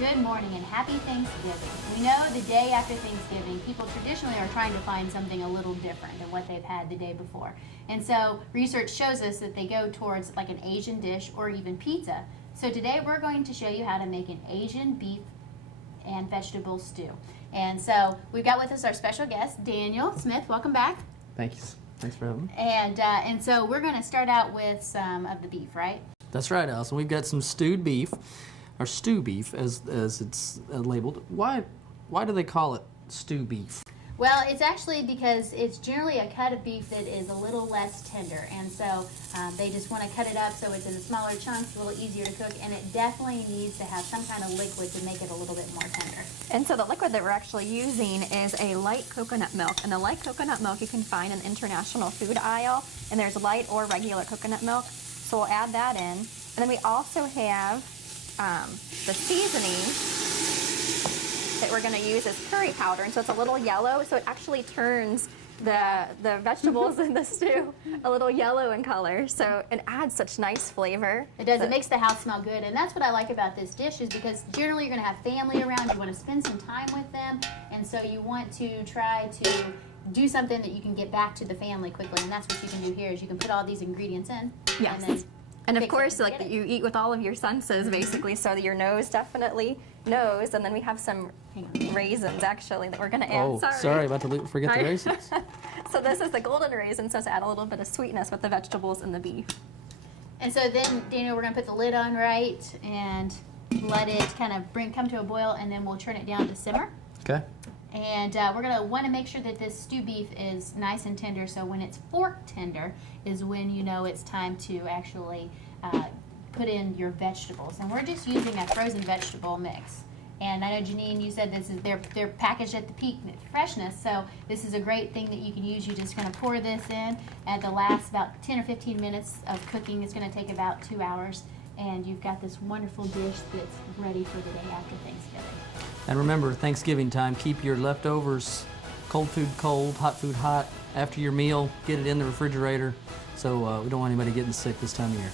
Good morning and happy Thanksgiving. We know the day after Thanksgiving, people traditionally are trying to find something a little different than what they've had the day before. And so research shows us that they go towards like an Asian dish or even pizza. So today we're going to show you how to make an Asian beef and vegetable stew. And so we've got with us our special guest, Daniel Smith. Welcome back. Thank you. Thanks for having me. And so we're going to start out with some of the beef, right? That's right, Allison. We've got some stewed beef, or stew beef, as it's labeled. Why do they call it stew beef? Well, it's actually because it's generally a cut of beef that is a little less tender, and so they just want to cut it up so it's in smaller chunks, a little easier to cook, and it definitely needs to have some kind of liquid to make it a little bit more tender. And so the liquid that we're actually using is a light coconut milk, and the light coconut milk you can find in the international food aisle, and there's light or regular coconut milk, so we'll add that in. And then we also have the seasoning that we're going to use is curry powder, and so it's a little yellow, so it actually turns the vegetables in the stew a little yellow in color, so it adds such nice flavor. It does. It makes the house smell good, and that's what I like about this dish is because generally you're going to have family around, you want to spend some time with them, and so you want to try to do something that you can get back to the family quickly, and that's what you can do here is you can put all these ingredients in. Yes. And of course, like you eat with all of your senses, basically, so that your nose definitely knows. And then we have some raisins, actually, that we're going to add. Oh, sorry, about to forget the raisins. So this is the golden raisin, so to add a little bit of sweetness with the vegetables and the beef. And so then, Daniel, we're going to put the lid on right and let it kind of come to a boil, and then we'll turn it down to simmer. Okay. And we're going to want to make sure that this stew beef is nice and tender, so when it's fork tender is when you know it's time to actually put in your vegetables. And we're just using a frozen vegetable mix. And I know, Janine, you said this is they're packaged at the peak freshness, so this is a great thing that you can use. You're just going to pour this in at the last about 10 or 15 minutes of cooking. It's going to take about 2 hours, and you've got this wonderful dish that's ready for the day after Thanksgiving. And remember, Thanksgiving time, keep your leftovers, cold food cold, hot food hot. After your meal, get it in the refrigerator, so we don't want anybody getting sick this time of year.